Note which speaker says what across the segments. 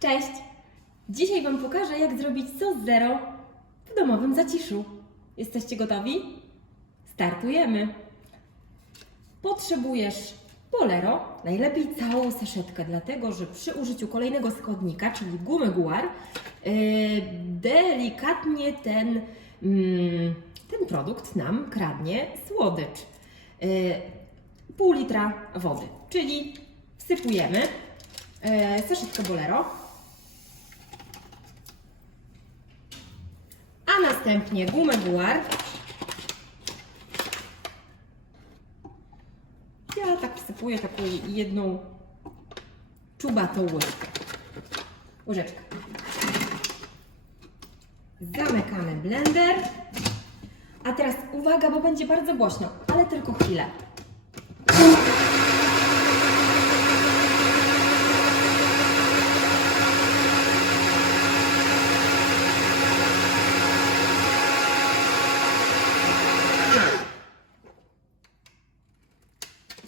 Speaker 1: Cześć! Dzisiaj Wam pokażę, jak zrobić sos zero w domowym zaciszu. Jesteście gotowi? Startujemy! Potrzebujesz bolero, najlepiej całą saszetkę, dlatego że przy użyciu kolejnego składnika, czyli gumy guar, yy, delikatnie ten, mm, ten produkt nam kradnie słodycz. Yy, pół litra wody, czyli wsypujemy yy, saszetkę bolero, następnie gumę guar. Ja tak wsypuję taką jedną czubatą łyżkę. Łyżeczkę. Zamykamy blender. A teraz uwaga, bo będzie bardzo głośno, ale tylko chwilę.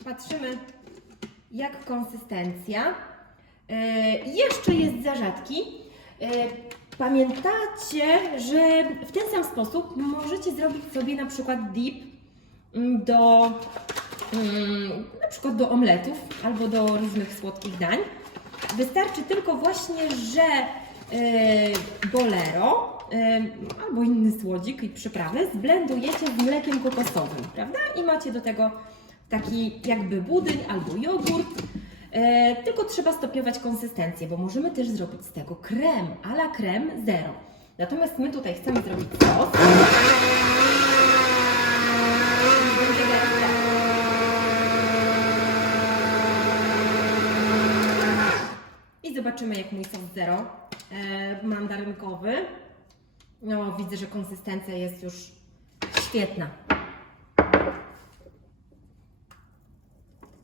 Speaker 1: Patrzymy, jak konsystencja. E, jeszcze jest za rzadki. E, pamiętacie, że w ten sam sposób możecie zrobić sobie na przykład dip mm, do mm, na przykład do omletów albo do różnych słodkich dań. Wystarczy tylko właśnie, że e, bolero e, albo inny słodzik i przyprawy zblendujecie z mlekiem kokosowym, prawda? I macie do tego taki jakby budyń albo jogurt. E, tylko trzeba stopniować konsystencję, bo możemy też zrobić z tego krem, a la krem zero. Natomiast my tutaj chcemy zrobić sos. I zobaczymy, jak mój sos zero e, mandarynkowy. No, widzę, że konsystencja jest już świetna.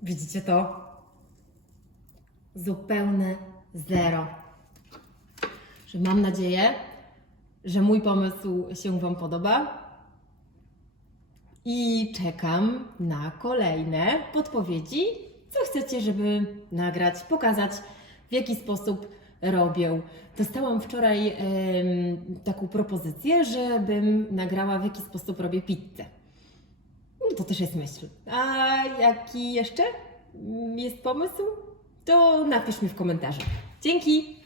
Speaker 1: Widzicie to? Zupełne zero. Że mam nadzieję, że mój pomysł się Wam podoba. I czekam na kolejne podpowiedzi, co chcecie, żeby nagrać, pokazać, w jaki sposób robię. Dostałam wczoraj em, taką propozycję, żebym nagrała, w jaki sposób robię pizzę. To też jest myśl. A jaki jeszcze jest pomysł? To napisz mi w komentarzu. Dzięki!